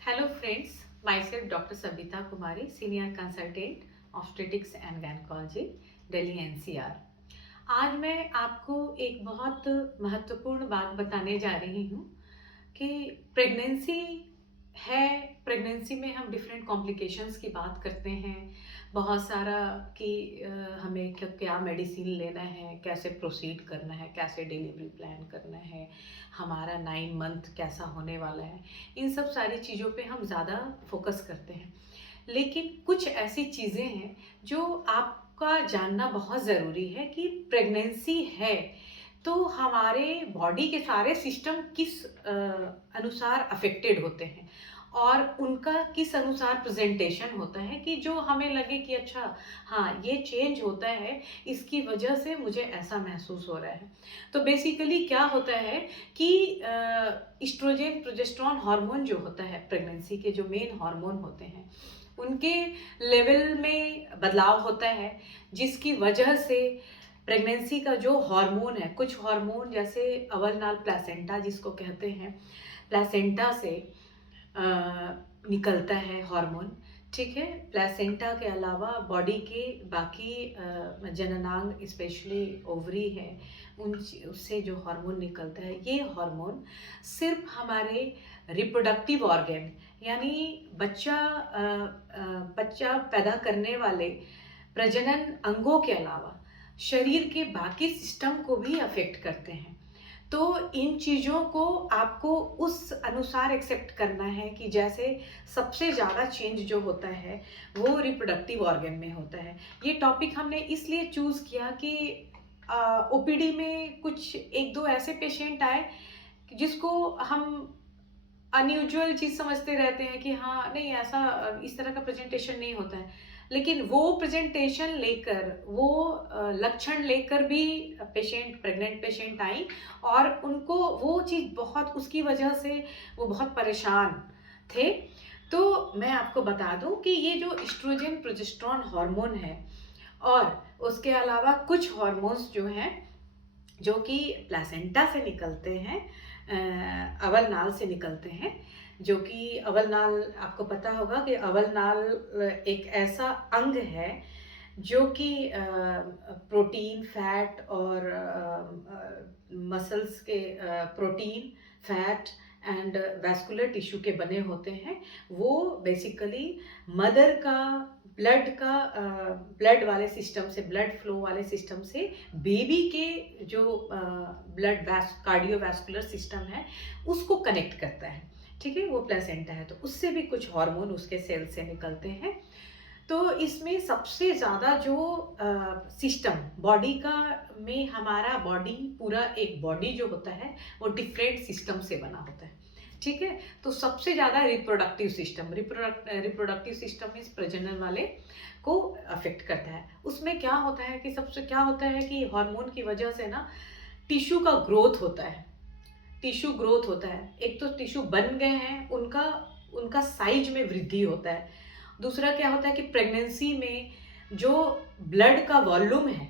Hello friends, myself Dr. Sabita Kumari, Senior Consultant Obstetrics and Gynecology, Delhi NCR। आज मैं आपको एक बहुत महत्वपूर्ण बात बताने जा रही हूँ कि प्रेगनेंसी है। प्रेगनेंसी में हम डिफरेंट कॉम्प्लिकेशंस की बात करते हैं, बहुत सारा कि हमें क्या क्या मेडिसिन लेना है, कैसे प्रोसीड करना है, कैसे डिलीवरी प्लान करना है, हमारा 9 मंथ कैसा होने वाला है। इन सब सारी चीज़ों पे हम ज़्यादा फोकस करते हैं, लेकिन कुछ ऐसी चीज़ें हैं जो आपका जानना बहुत ज़रूरी है कि प्रेगनेंसी है तो हमारे बॉडी के सारे सिस्टम किस अनुसार अफेक्टेड होते हैं और उनका किस अनुसार प्रेजेंटेशन होता है कि जो हमें लगे कि अच्छा हाँ ये चेंज होता है, इसकी वजह से मुझे ऐसा महसूस हो रहा है। तो बेसिकली क्या होता है कि इस्ट्रोजन प्रोजेस्टेरॉन हार्मोन जो होता है, प्रेगनेंसी के जो मेन हार्मोन होते हैं उनके लेवल में बदलाव होता है, जिसकी वजह से प्रेगनेंसी का जो हार्मोन है, कुछ हार्मोन जैसे अवल नाल प्लेसेंटा जिसको कहते हैं, प्लेसेंटा से निकलता है हार्मोन। ठीक है, प्लेसेंटा के अलावा बॉडी के बाकी जननांग स्पेशली ओवरी है, उन उससे जो हार्मोन निकलता है, ये हार्मोन सिर्फ हमारे रिप्रोडक्टिव ऑर्गन यानी बच्चा पैदा करने वाले प्रजनन अंगों के अलावा शरीर के बाकी सिस्टम को भी अफेक्ट करते हैं। तो इन चीज़ों को आपको उस अनुसार एक्सेप्ट करना है कि जैसे सबसे ज़्यादा चेंज जो होता है वो रिप्रोडक्टिव ऑर्गन में होता है। ये टॉपिक हमने इसलिए चूज़ किया कि ओपीडी में कुछ एक दो ऐसे पेशेंट आए जिसको हम अनयूजुअल चीज़ समझते रहते हैं कि हाँ नहीं ऐसा इस तरह का प्रेजेंटेशन नहीं होता है, लेकिन वो प्रेजेंटेशन लेकर वो लक्षण लेकर भी पेशेंट प्रेग्नेंट पेशेंट आई और उनको वो चीज़ बहुत उसकी वजह से वो बहुत परेशान थे। तो मैं आपको बता दूं कि ये जो एस्ट्रोजन प्रोजेस्टेरॉन हार्मोन है और उसके अलावा कुछ हार्मोन्स जो हैं जो कि प्लासेंटा से निकलते हैं, अवल नाल से निकलते हैं, जो कि अवल नाल आपको पता होगा कि अवल नाल एक ऐसा अंग है जो कि प्रोटीन फैट और मसल्स के protein fat and vascular tissue के बने होते हैं। वो बेसिकली मदर का ब्लड वाले सिस्टम से, ब्लड फ्लो वाले सिस्टम से बेबी के जो ब्लड कार्डियोवैस्कुलर सिस्टम है उसको कनेक्ट करता है। ठीक है, वो प्लेसेंटा है तो उससे भी कुछ हार्मोन उसके सेल से निकलते हैं। तो इसमें सबसे ज़्यादा जो सिस्टम बॉडी का में हमारा बॉडी पूरा एक बॉडी जो होता है वो डिफरेंट सिस्टम से बना होता है। ठीक है, तो सबसे ज़्यादा रिप्रोडक्टिव सिस्टम इस प्रजनन वाले को अफेक्ट करता है। उसमें क्या होता है कि सबसे क्या होता है कि हार्मोन की वजह से ना टिश्यू का ग्रोथ होता है। टिश्यू ग्रोथ होता है, एक तो टिश्यू बन गए हैं उनका उनका साइज में वृद्धि होता है। दूसरा क्या होता है कि प्रेगनेंसी में जो ब्लड का वॉल्यूम है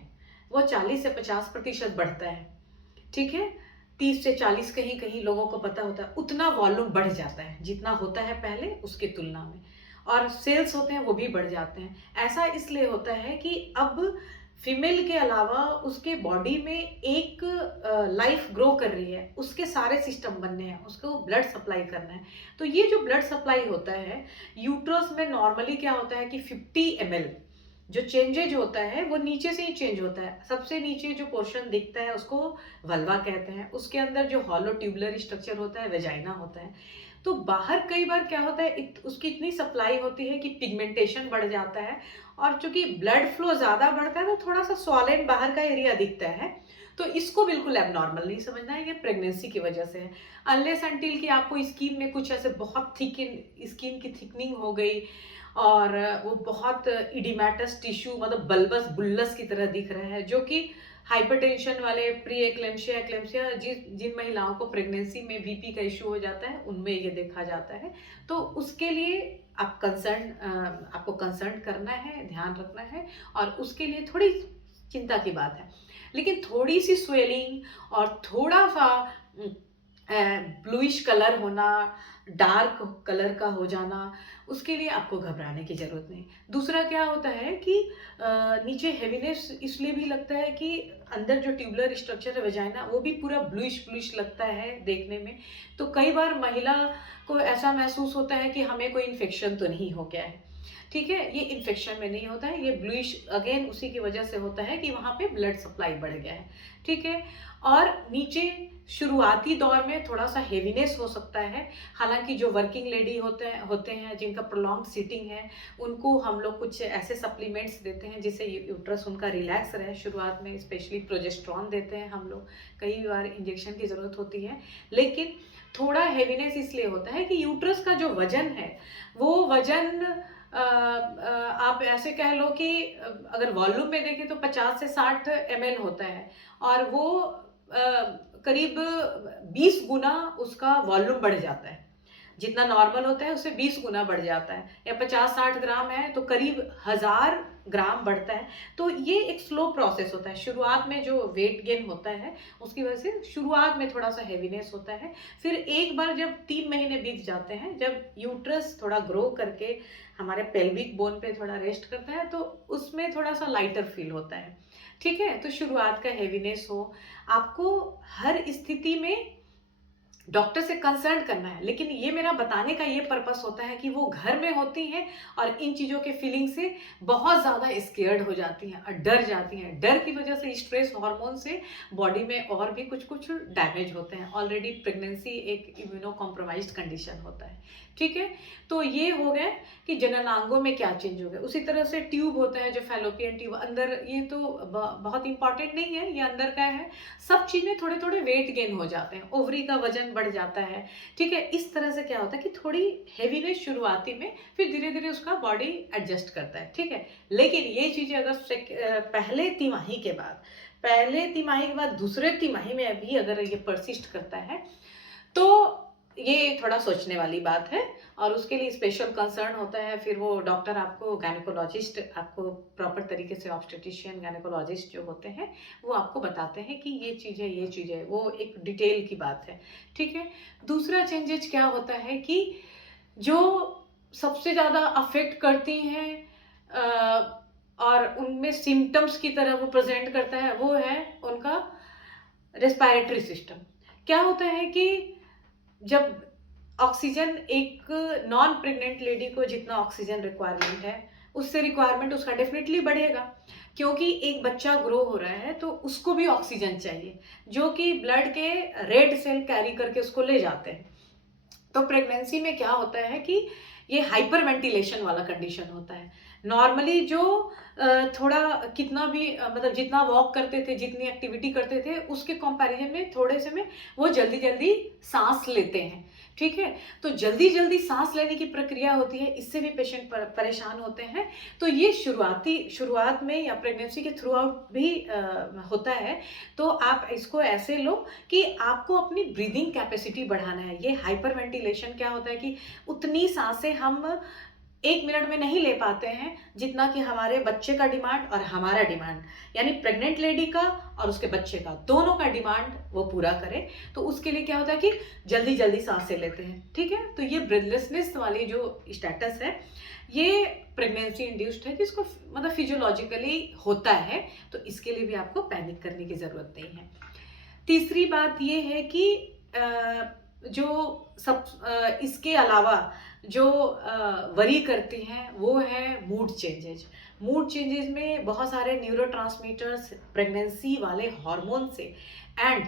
वो 40 से 50% बढ़ता है। ठीक है, 30 से 40 कहीं कहीं लोगों को पता होता है, उतना वॉल्यूम बढ़ जाता है जितना होता है पहले उसके तुलना में, और सेल्स होते हैं वो भी बढ़ जाते हैं। ऐसा इसलिए होता है कि अब फीमेल के अलावा उसके बॉडी में एक लाइफ ग्रो कर रही है, उसके सारे सिस्टम बनने हैं, उसको ब्लड सप्लाई करना है। तो ये जो ब्लड सप्लाई होता है यूट्रस में नॉर्मली क्या होता है कि 50 ml जो चेंजेज होता है वो नीचे से ही चेंज होता है। सबसे नीचे जो पोर्शन दिखता है उसको वल्वा कहते हैं, उसके अंदर जो हॉलो ट्यूबुलर स्ट्रक्चर होता है वेजाइना होता है। तो बाहर कई बार क्या होता है उसकी इतनी सप्लाई होती है कि पिगमेंटेशन बढ़ जाता है, और चूंकि ब्लड फ्लो ज़्यादा बढ़ता है तो थोड़ा सा सॉलिड बाहर का एरिया दिखता है। तो इसको बिल्कुल एबनॉर्मल नहीं समझना है, ये प्रेगनेंसी की वजह से है। अनलेस अनटिल कि आपको स्किन में कुछ ऐसे बहुत स्किन की थिकनिंग हो गई और वो बहुत इडिमेटस टिश्यू मतलब बल्बस बुल्लस की तरह दिख रहा है, जो कि हाइपरटेंशन वाले, प्री एक्लेम्शिया एक्लेम्शिया जिन महिलाओं को प्रेगनेंसी में बीपी का इशू हो जाता है उनमें ये देखा जाता है। तो उसके लिए आपको कंसर्न करना है, ध्यान रखना है, और उसके लिए थोड़ी चिंता की बात है। लेकिन थोड़ी सी स्वेलिंग और थोड़ा सा ब्लूइश कलर होना, डार्क कलर का हो जाना, उसके लिए आपको घबराने की ज़रूरत नहीं। दूसरा क्या होता है कि नीचे हेवीनेस इसलिए भी लगता है कि अंदर जो ट्यूबुलर स्ट्रक्चर है वजाइना, वो भी पूरा ब्लूइश ब्लूइश लगता है देखने में। तो कई बार महिला को ऐसा महसूस होता है कि हमें कोई इन्फेक्शन तो नहीं हो गया है। ठीक है, ये इन्फेक्शन में नहीं होता है, ये ब्लूइश अगेन उसी की वजह से होता है कि वहाँ पे ब्लड सप्लाई बढ़ गया है। ठीक है, और नीचे शुरुआती दौर में थोड़ा सा हेवीनेस हो सकता है। हालांकि जो वर्किंग लेडी होते हैं जिनका प्रोलॉन्ग सीटिंग है, उनको हम लोग कुछ ऐसे सप्लीमेंट्स देते हैं जिससे यूट्रस उनका रिलैक्स रहे शुरुआत में। स्पेशली प्रोजेस्ट्रॉन देते हैं हम लोग, कई बार इंजेक्शन की ज़रूरत होती है। लेकिन थोड़ा हेवीनेस इसलिए होता है कि यूट्रस का जो वजन है, वो वजन आप ऐसे कह लो कि अगर वॉल्यूम में देखें तो 50 से 60 ml होता है, और वो करीब 20 गुना उसका वॉल्यूम बढ़ जाता है। जितना नॉर्मल होता है उससे 20 गुना बढ़ जाता है, या 50-60 ग्राम है तो करीब 1000 ग्राम बढ़ता है। तो ये एक स्लो प्रोसेस होता है। शुरुआत में जो वेट गेन होता है उसकी वजह से शुरुआत में थोड़ा सा हेवीनेस होता है। फिर एक बार जब 3 महीने बीत जाते हैं, जब यूट्रस थोड़ा ग्रो करके हमारे पेल्विक बोन पे थोड़ा रेस्ट करता है, तो उसमें थोड़ा सा लाइटर फील होता है। ठीक है, तो शुरुआत का हेवीनेस हो, आपको हर स्थिति में डॉक्टर से कंसल्ट करना है। लेकिन ये मेरा बताने का ये पर्पस होता है कि वो घर में होती हैं और इन चीज़ों के फीलिंग से बहुत ज़्यादा स्केयर्ड हो जाती हैं और डर जाती हैं। डर की वजह से स्ट्रेस हार्मोन से बॉडी में और भी कुछ कुछ डैमेज होते हैं। ऑलरेडी प्रेगनेंसी एक इम्यूनो कॉम्प्रोमाइज्ड कंडीशन होता है। ठीक है, तो ये हो गए कि जननांगों में क्या चेंज हो गया। उसी तरह से ट्यूब होता है जो फैलोपियन ट्यूब अंदर, ये तो बहुत इंपॉर्टेंट नहीं है, ये अंदर का है। सब चीज़ में थोड़े थोड़े वेट गेन हो जाते हैं, ओवरी का वजन बढ़ जाता है। ठीक है, इस तरह से क्या होता है कि थोड़ी हेवीनेस शुरुआती में, फिर धीरे धीरे उसका बॉडी एडजस्ट करता है। ठीक है, लेकिन ये चीज़ें अगर पहले तिमाही के बाद, दूसरे तिमाही में अभी अगर ये परसिस्ट करता है, तो ये थोड़ा सोचने वाली बात है, और उसके लिए स्पेशल कंसर्न होता है। फिर वो डॉक्टर आपको, गायनेकोलॉजिस्ट आपको प्रॉपर तरीके से, ऑब्स्टेट्रिशियन गायनेकोलॉजिस्ट जो होते हैं वो आपको बताते हैं कि ये चीज़ है, ये चीज़ है, वो एक डिटेल की बात है। ठीक है, दूसरा चेंजेज क्या होता है कि जो सबसे ज़्यादा अफेक्ट करती हैं और उनमें सिम्टम्स की तरह वो प्रेजेंट करता है, वो है उनका रेस्पिरेटरी सिस्टम। क्या होता है कि जब ऑक्सीजन, एक नॉन प्रेग्नेंट लेडी को जितना ऑक्सीजन रिक्वायरमेंट है, उससे रिक्वायरमेंट उसका डेफिनेटली बढ़ेगा, क्योंकि एक बच्चा ग्रो हो रहा है तो उसको भी ऑक्सीजन चाहिए, जो कि ब्लड के रेड सेल कैरी करके उसको ले जाते हैं। तो प्रेगनेंसी में क्या होता है कि ये हाइपर वेंटिलेशन वाला कंडीशन होता है। नॉर्मली जो थोड़ा कितना भी मतलब जितना वॉक करते थे, जितनी एक्टिविटी करते थे, उसके कंपैरिजन में थोड़े से में वो जल्दी जल्दी सांस लेते हैं। ठीक है, तो जल्दी जल्दी सांस लेने की प्रक्रिया होती है, इससे भी पेशेंट परेशान होते हैं। तो ये शुरुआत में या प्रेगनेंसी के थ्रू आउट भी होता है। तो आप इसको ऐसे लो कि आपको अपनी ब्रीदिंग कैपेसिटी बढ़ाना है। ये हाइपर वेंटिलेशन क्या होता है कि उतनी सांसें हम 1 मिनट में नहीं ले पाते हैं जितना कि हमारे बच्चे का डिमांड और हमारा डिमांड, यानी प्रेग्नेंट लेडी का और उसके बच्चे का, दोनों का डिमांड वो पूरा करे। तो उसके लिए क्या होता है कि जल्दी जल्दी सांसें लेते हैं। ठीक है, तो ये ब्रेथलेसनेस वाली जो स्टेटस है, ये प्रेगनेंसी इंड्यूस्ड है, जिसको मतलब फिजियोलॉजिकली होता है। तो इसके लिए भी आपको पैनिक करने की ज़रूरत नहीं है। तीसरी बात ये है कि जो इसके अलावा जो वरी करती हैं वो है मूड चेंजेज। मूड चेंजेज में बहुत सारे न्यूरोट्रांसमीटर्स, प्रेगनेंसी वाले हार्मोन से, एंड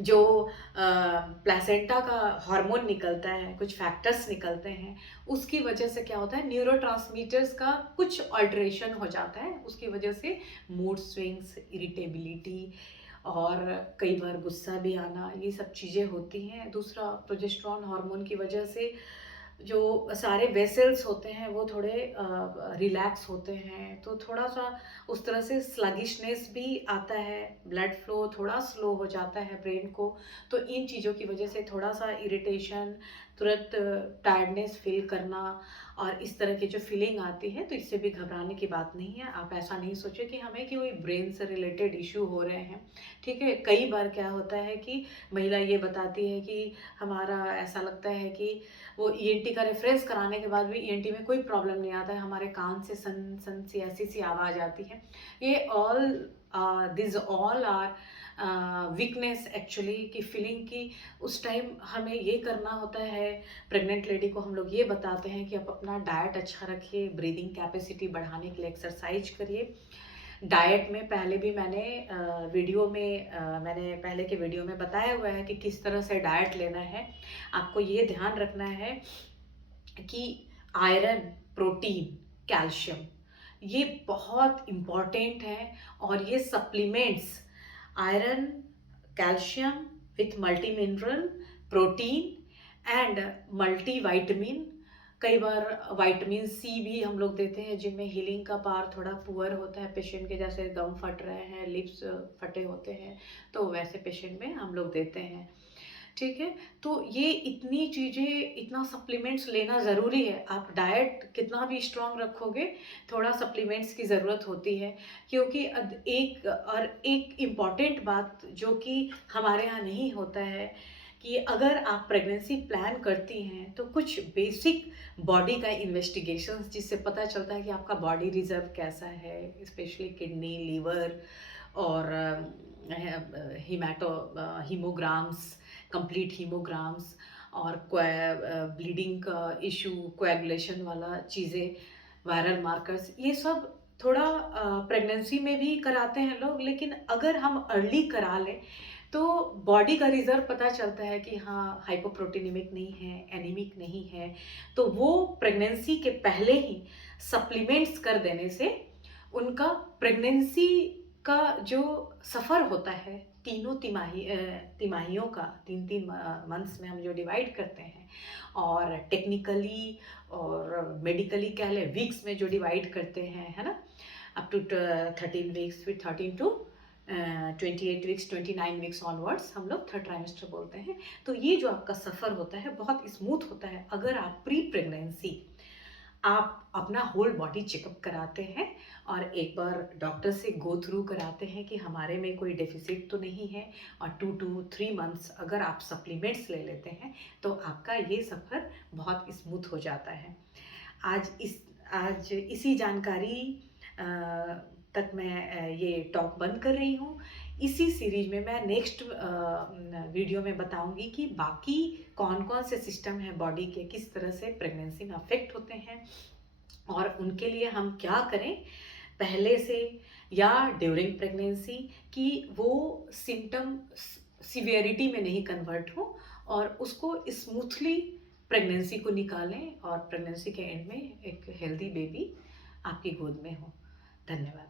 जो प्लेसेंटा का हार्मोन निकलता है, कुछ फैक्टर्स निकलते हैं, उसकी वजह से क्या होता है, न्यूरोट्रांसमीटर्स का कुछ अल्टरेशन हो जाता है। उसकी वजह से मूड स्विंग्स, इरिटेबिलिटी और कई बार गुस्सा भी आना, ये सब चीज़ें होती हैं। दूसरा, प्रोजेस्टेरॉन हार्मोन की वजह से जो सारे वेसल्स होते हैं वो थोड़े रिलैक्स होते हैं, तो थोड़ा सा उस तरह से स्लगिशनेस भी आता है, ब्लड फ्लो थोड़ा स्लो हो जाता है ब्रेन को। तो इन चीज़ों की वजह से थोड़ा सा इरिटेशन, तुरंत टायर्डनेस फील करना और इस तरह की जो फीलिंग आती है, तो इससे भी घबराने की बात नहीं है। आप ऐसा नहीं सोचिए कि हमें कि कोई ब्रेन से रिलेटेड इशू हो रहे हैं, ठीक है। कई बार क्या होता है कि महिला ये बताती है कि हमारा ऐसा लगता है कि वो ईएनटी का रेफरेंस कराने के बाद भी ईएनटी में कोई प्रॉब्लम नहीं आता है, हमारे कान से सन सन सी ऐसी सी आवाज़ आती है। ये all this all are weakness actually की फीलिंग की। उस टाइम हमें ये करना होता है, प्रेग्नेंट लेडी को हम लोग ये बताते हैं कि आप अपना डाइट अच्छा रखिए, ब्रीदिंग कैपेसिटी बढ़ाने के लिए एक्सरसाइज करिए। डाइट में पहले भी मैंने मैंने पहले के वीडियो में बताया हुआ है कि किस तरह से डाइट लेना है। आपको ये ध्यान रखना है कि आयरन, प्रोटीन, कैल्शियम ये बहुत इम्पॉर्टेंट है। और ये supplements iron, calcium with multi mineral, protein and multi vitamin, कई बार विटामिन सी भी हम लोग देते हैं जिनमें हीलिंग का पावर थोड़ा पुअर होता है पेशेंट के, जैसे गम फट रहे हैं, लिप्स फटे होते हैं, तो वैसे पेशेंट में हम लोग देते हैं, ठीक है। तो ये इतनी चीज़ें, इतना सप्लीमेंट्स लेना ज़रूरी है। आप डाइट कितना भी स्ट्रॉन्ग रखोगे, थोड़ा सप्लीमेंट्स की ज़रूरत होती है। क्योंकि एक इम्पॉर्टेंट बात जो कि हमारे यहाँ नहीं होता है कि अगर आप प्रेगनेंसी प्लान करती हैं तो कुछ बेसिक बॉडी का इन्वेस्टिगेशंस, जिससे पता चलता है कि आपका बॉडी रिजर्व कैसा है, स्पेशली किडनी, लीवर और हीमोग्राम्स, कंप्लीट हीमोग्राम्स और ब्लीडिंग का इशू, कोएगुलेशन वाला चीज़ें, वायरल मार्कर्स, ये सब थोड़ा प्रेगनेंसी में भी कराते हैं लोग। लेकिन अगर हम अर्ली करा लें तो बॉडी का रिजर्व पता चलता है कि हाँ हाइपोप्रोटीनेमिक नहीं है, एनीमिक नहीं है, तो वो प्रेगनेंसी के पहले ही सप्लीमेंट्स कर देने से उनका प्रेगनेंसी का जो सफ़र होता है, तीनों तिमाहियों का, 3-3 मंथ्स में हम जो डिवाइड करते हैं, और टेक्निकली और मेडिकली कह लें वीक्स में जो डिवाइड करते हैं, है ना, अप टू 13 वीक्स, फिर 13 टू 28 वीक्स, 29 वीक्स ऑनवर्ड्स हम लोग थर्ड ट्राइमेस्टर बोलते हैं। तो ये जो आपका सफ़र होता है बहुत स्मूथ होता है अगर आप प्री प्रेगनेंसी आप अपना होल बॉडी चेकअप कराते हैं और एक बार डॉक्टर से गो थ्रू कराते हैं कि हमारे में कोई डेफिसिट तो नहीं है, और 2 to 3 मंथ्स अगर आप सप्लीमेंट्स ले लेते हैं तो आपका ये सफ़र बहुत स्मूथ हो जाता है। आज इसी जानकारी तक मैं ये टॉक बंद कर रही हूँ। इसी सीरीज में मैं नेक्स्ट वीडियो में बताऊंगी कि बाकी कौन कौन से सिस्टम हैं बॉडी के, किस तरह से प्रेगनेंसी में अफेक्ट होते हैं और उनके लिए हम क्या करें पहले से या ड्यूरिंग प्रेगनेंसी, कि वो सिम्टम सिवियरिटी में नहीं कन्वर्ट हो और उसको स्मूथली प्रेगनेंसी को निकालें और प्रेगनेंसी के एंड में एक हेल्दी बेबी आपकी गोद में हो। धन्यवाद।